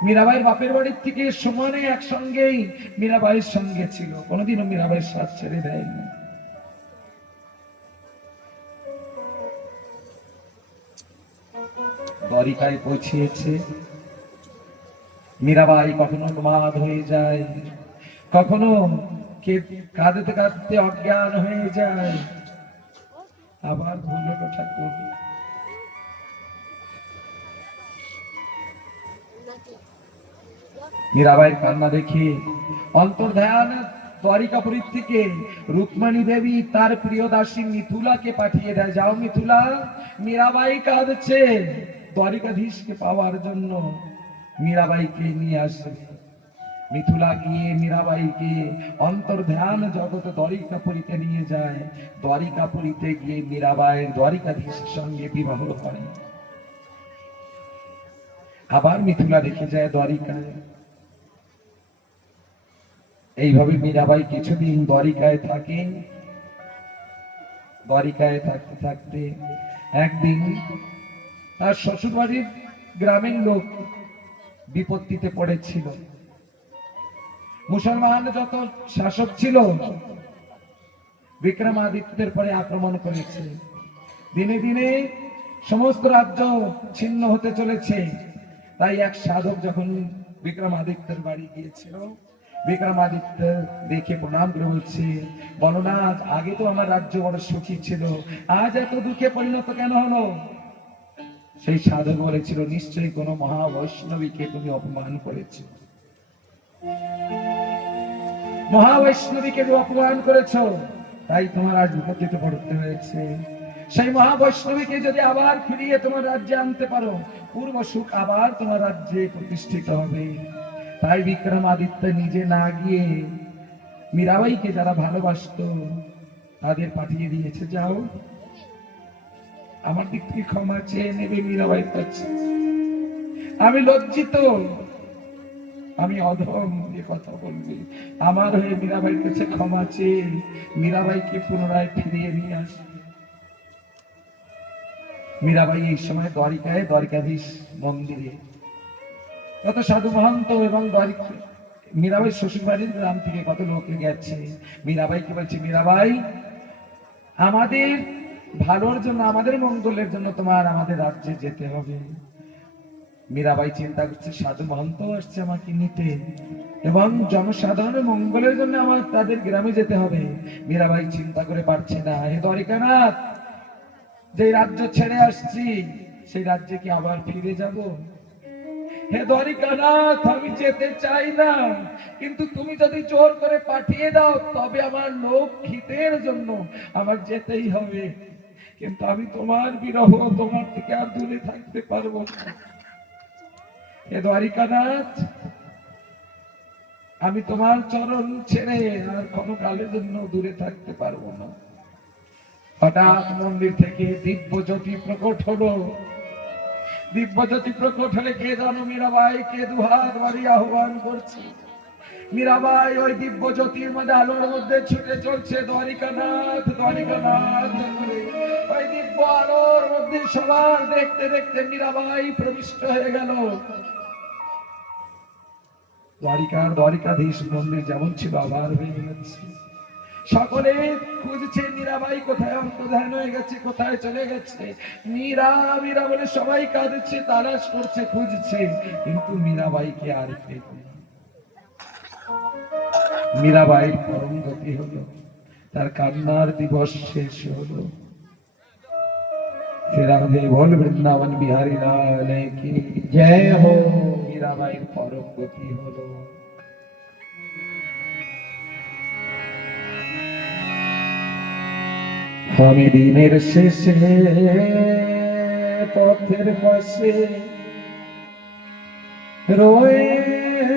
মীরাবাইয়ের বাপের বাড়ির থেকে সমানে একসঙ্গেই মীরাবাইয়ের সঙ্গে ছিল, কোনোদিনও মীরাবাইয়ের সাথ ছেড়ে দেয়নি। দ্বারিকায় পৌঁছিয়েছে। মীরাবাই কখনো উন্মাদ হয়ে যায়, কখনো কাঁদতে কাঁদতে অজ্ঞান হয়ে যায়, আবার ভুল কথা করবে। মীরাবাইয়ের কান্না দেখে অন্তর্ধান দ্বারিকাপুরীর থেকে রুক্মিণী দেবী তার প্রিয় দাসী মিথুলাকে পাঠিয়ে দেয়, যাও মিথুলা, মীরাবাই কাঁদছে, দ্বারিকাধীশকে পাওয়ার জন্য মীরাবাইকে নিয়ে আসবে। মিথুলা গিয়ে মীরাবাইকে অন্তর্ধান জগৎ দ্বারিকাপুরীতে নিয়ে যায়। দ্বারিকাপুরীতে গিয়ে মীরাবাইয়ের দ্বারিকাধীশের সঙ্গে বিবাহ হয়। আবার মিথুলা রেখে যায় দ্বারিকায়। এইভাবে মীরাবাই কিছুদিন দ্বারিকায় থাকে। দ্বারিকায় থাকতে থাকতে একদিন তার শ্বশুরবাড়ির গ্রামের লোক বিপত্তিতে পড়েছিল। মুসলমান যত শাসক ছিল বিক্রমাদিত্যের পরে আক্রমণ করেছে। দিনে দিনে সমস্ত রাজ্য ছিন্ন হতে চলেছে। তাই এক সাধক যখন বিক্রমাদিত্যের বাড়ি গিয়েছিল, বিক্রমাদিত্য দেখে প্রণাম করে বলছে, বলনাথ, আগে তো আমার রাজ্য বড় সুখী ছিল, আজ এত দুঃখে পরিণত কেন হলো? সেই সাধক বলেছিল, নিশ্চয়ই কোন মহাবৈষ্ণবীকে তুমি অপমান করেছ, মহাবৈষ্ণবীকে তুমি অপমান করেছ, তাই তোমার আজ বিপত্তিতে পড়তে হয়েছে। সেই মহাবৈষ্ণবীকে যদি আবার ফিরিয়ে তোমার রাজ্যে আনতে পারো, পূর্ব সুখ আবার তোমার রাজ্যে প্রতিষ্ঠিত হবে। তাই বিক্রমাদিত্য নিজে না গিয়ে মীরাবাইকে যারা ভালোবাসত তাদের পাঠিয়ে দিয়েছে, যাও আমার দিক থেকে ক্ষমা চেয়ে নেবে। মীরাবাই কাছে, আমি লজ্জিত, আমি অধম, এ কথা বলবি, আমার হয়ে মীরাবাইয়ের কাছে ক্ষমা চেয়ে মীরাবাইকে পুনরায় ফিরিয়ে নিয়ে আসবে। মীরাবাই এই সময় দ্বারিকায় দ্বারিকাধীশ মন্দিরে কত সাধু মহন্ত এবং মীরাবাই শ্বশুর বাড়ির গ্রাম থেকে কত লোক গেছে। মীরাবাইকে বলছে, মীরাবাই, আমাদের ভালোর জন্য, আমাদের মঙ্গলের জন্য তোমার আমাদের রাজ্যে যেতে হবে। মীরাবাই চিন্তা করছে, সাধু মহন্ত আসছে আমাকে নিতে এবং জনসাধারণের মঙ্গলের জন্য আমার তাদের গ্রামে যেতে হবে। মীরাবাই চিন্তা করে পারছে না, হে দ্বারিকানাথ, যে রাজ্য ছেড়ে আসছি সেই রাজ্যে কি আবার ফিরে যাব? হে দ্বারিকানাথ, আমি যেতে চাই না, কিন্তু তুমি যদি জোর করে পাঠিয়ে দাও তবে আমার লোক হিতের জন্য আমার যেতেই হবে। কিন্তু আমি তোমার বিরহ, তোমার থেকে আর দূরে থাকতে পারবো না। হে দ্বারিকানাথ, আমি তোমার চরণ ছেড়ে আর কোনো কালের জন্য দূরে থাকতে পারবো না। হঠাৎ মন্দির থেকে দিব্য জ্যোতি প্রকট হলো। দিব্য জ্যোতি প্রকট হলে কে জানো মীরাবাইকে দুহাত বাড়িয়ে আহ্বান করছে। মীরাবাই ওই দিব্য জ্যোতির মধ্যে, আলোর মধ্যে ছুটে চলছে, দ্বারিকানাথ দ্বারিকানাথ করে। ওই দিব্য আলোর মধ্যে সবার দেখতে দেখতে মীরাবাই প্রবিষ্ট হয়ে গেল। দ্বারিকার দ্বারিকাধীশ মন্দির যেমন ছিল আবার হয়ে গেছে। সকলে খুঁজছে মীরাবাই কোথায় অন্তর্ধান হয়ে গেছে, কোথায় চলে গেছে। মীরা মীরা বলে সবাই কাঁদছে, তালাশ করছে, খুঁজছে, কিন্তু মীরাবাইকে আর পেল না। মীরাবাইয়ের পরম গতি হলো, তার কান্নার দিবস শেষ হলো। श्री राधे बोल वृंदावन बिहारी लाल की जय हो। मीराबाई परम गति हलो। আমি দিনের শেষে পথের পাশে রয়েছি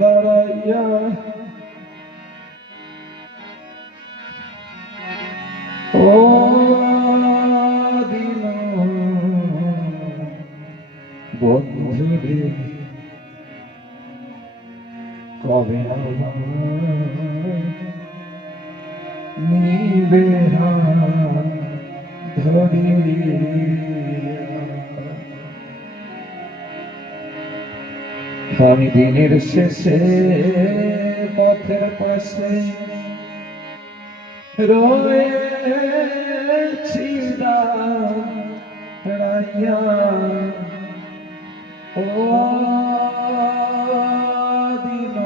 দাঁড়াইয়া, ও দিন বন্ধুরে কবে নিবে ধরি, আমি দিনের শেষে পথের পাশে রয়েছি দাঁড়াইয়া, ও দিন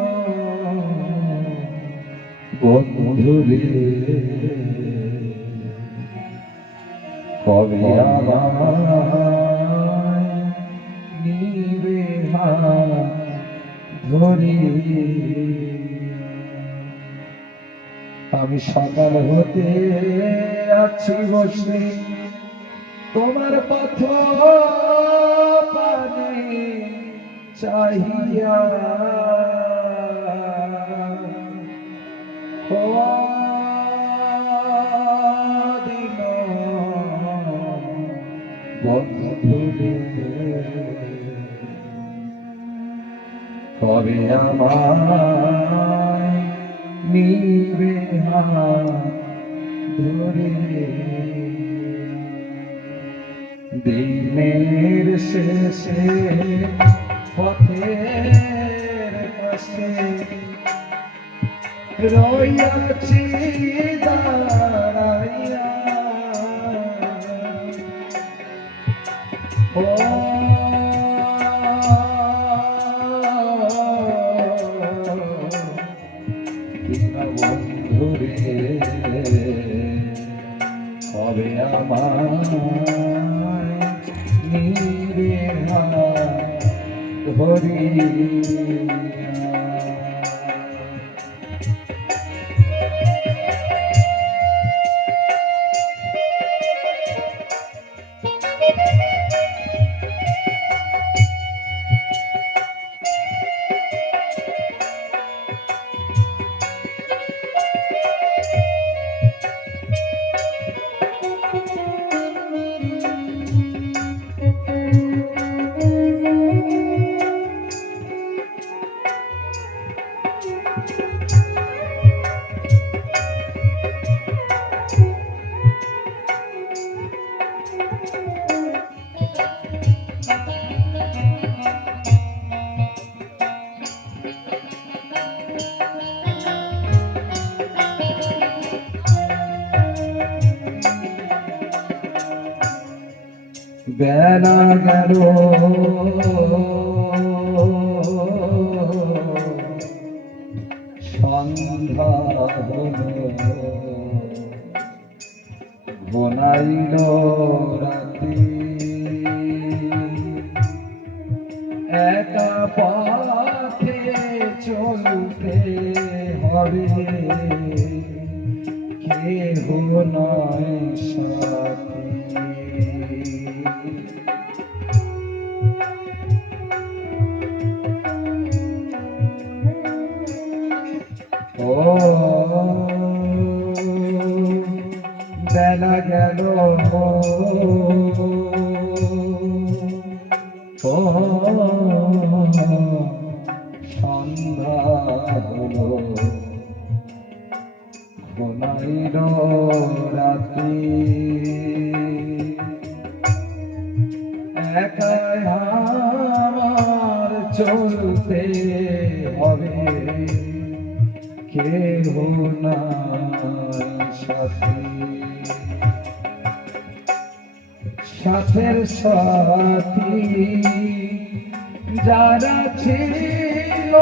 বন্ধুরে কবে আমায় নিবে ধরি। আমি সকাল হতে আছি বসে তোমার পথ পানে চাহিয়া, ও দিন বন্ধুরে কবে আমায় নিবে ধরে। দিনের শেষে পথের পাশে রইয়াছি দাঁড়াইয়া, ও বন্ধুরে কবে আমায় নিবে ধরি। বেলা গেল সন্ধ্যা হলো, ঘনাইল রাতে, একা পথে চলতে হবে, কেহ নয় সাথী। ও বেলা গেল, ও সন্ধ্যা হলো, ঘনাইল রাত্রি, একাই আমার চলতে হবে, কেহ নাই সাথী। সাথের সাথী যারা ছিল